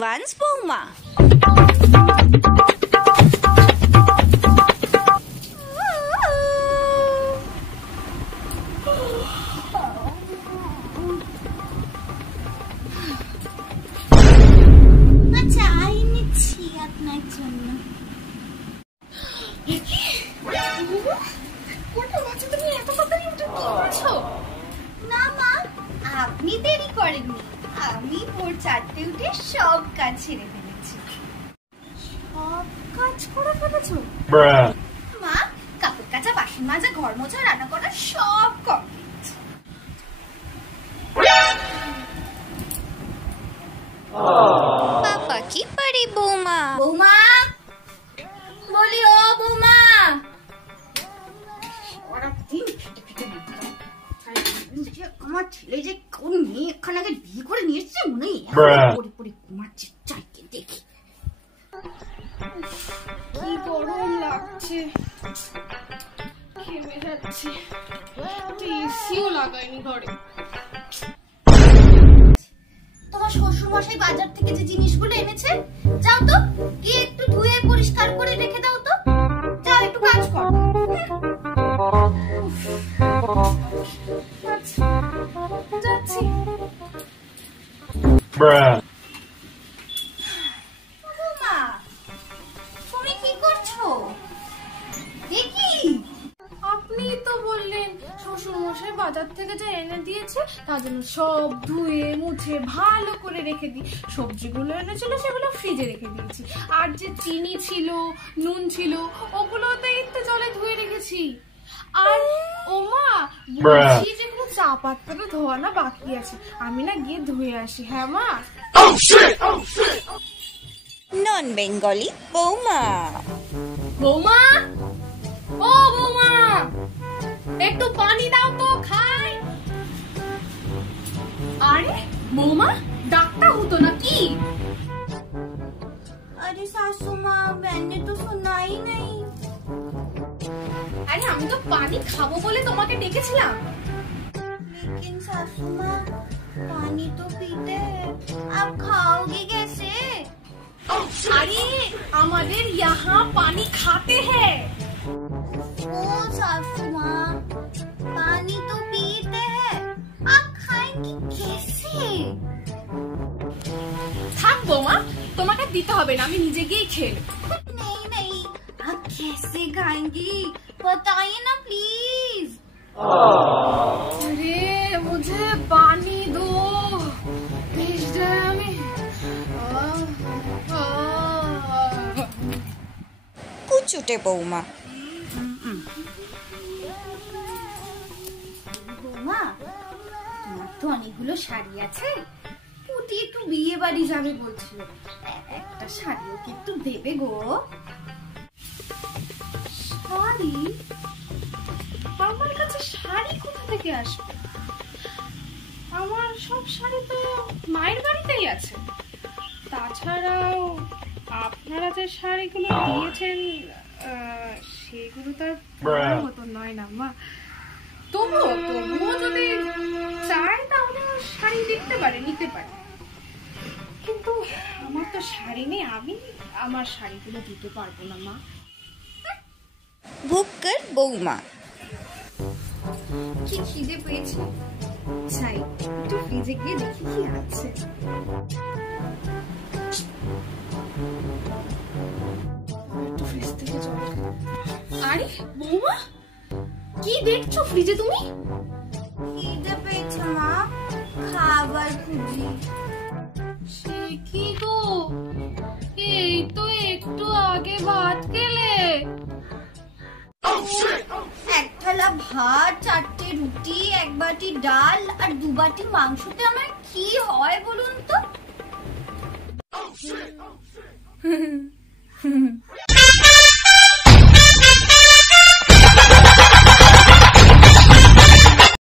Advance বৌমা। আচ্ছা নিচ্ছি আপনার জন্য। না মা, আপনি দেরি করেননি, আমি ভোর 4টে উঠে সব কাজ ছেড়ে ফেলেছি। সব কাজ করে ফেলেছো? মা, কাপড় কাচা, বাসন মাজা, ঘর মোছা, রান্না করা সব কমপ্লিট। পাপা কি পারি বৌমা। বৌমা বলি, ও বৌমা, আমার ছেলে যে কোন মেয়ে এখানে আগে বিয়ে করে নিয়ে এসছে, মনে পড়ে পড়ে ঘুমাচ্ছে, চাইকে দেখি। কি গরম লাগছে, ঘেমে যাচ্ছে, এসিও লাগাইনি ঘরে। তোমার শ্বশুর মশাই বাজার থেকে যে জিনিসগুলো এনেছে, যাও তো গিয়ে একটু ধুয়ে পরিষ্কার করে রেখে দাও তো। যাও একটু কাজ করো। যাচ্ছি। মা, তুমি কি করছো দেখি? আপনি তো বললেন শ্বশুর মশাই বাজার থেকে যা এনে দিয়েছে তার জন্য সব ধুয়ে মুছে ভালো করে রেখে দিই। সবজিগুলো এনেছিল সেগুলো ফ্রিজে রেখে দিয়েছি, আর যে চিনি ছিল, নুন ছিল, ওগুলো তো একটু জলে ধুয়ে রেখেছি। আর ওমা বলছি যেগুলো চা পাত্রটা ধোয়ানো বাকি আছে, আমি না গিয়ে ধুয়ে আসি। হ্যাঁ মা। নন বেঙ্গলি বৌমা। বৌমা, ও বৌমা, একটু পানি দাও তো খাই। আরে বৌমা, ডাক্তার হতো নাকি? अरे सासू माँ, मैंने तो सुना ही नहीं। আরে আমি তো পানি খাবো বলে তোমাকে ডেকেছিলাম। लेकिन सासू माँ, पानी तो पीते हैं, आप खाओगे कैसे? अरे हमारे यहाँ पानी खाते हैं। ओ सासू माँ, पानी तो पीते हैं, आप खाएंगे कैसे? থাক বৌমা, তোমাকে দিতে হবে না, আমি নিজে গিয়ে খেয়ে নেব। नहीं नहीं, आप कैसे खाएंगी बताइए ना प्लीज। अरे मुझे पानी दो, भेज दे हमें। কুচুটে বৌমা। বৌমা, তোমার তো অনেকগুলো শাড়ি আছে, পুটি একটু বিয়ে বাড়ি যাবে বলছিল, একটা শাড়িও কি একটু দেবে গো? শাড়ি? আমার কাছে শাড়ি কোথা থেকে আসবে? আমার সব শাড়ি তো মায়ের বাড়িতেই আছে। তাছাড়াও আপনারা যে শাড়িগুলো দিয়েছেন সেগুলো তো আর মতো নয় না মা। তবুও যদি চায় তাহলে শাড়ি দিতে পারে, নিতে পারে, কিন্তু আমার তো শাড়ি নেই, আমি আমার শাড়িগুলো দিতে পারবো না মা। ভুক্কর বৌমা। কি খিদে পেয়েছে, চাই একটু ফ্রিজে গিয়ে দেখি কি আছে। একটু ফ্রিজ থেকে জল খাই। আরে বৌমা, কি দেখছো ফ্রিজে তুমি? খিদে পেয়েছে মা, খাবার খুঁজি। সে কি গো, এই তো একটু আগে ভাত খেলে। এক থালা ভাত, 4টে রুটি, 1 বাটি ডাল আর 2 বাটি মাংসতে আমার কি হয় বলুন তো?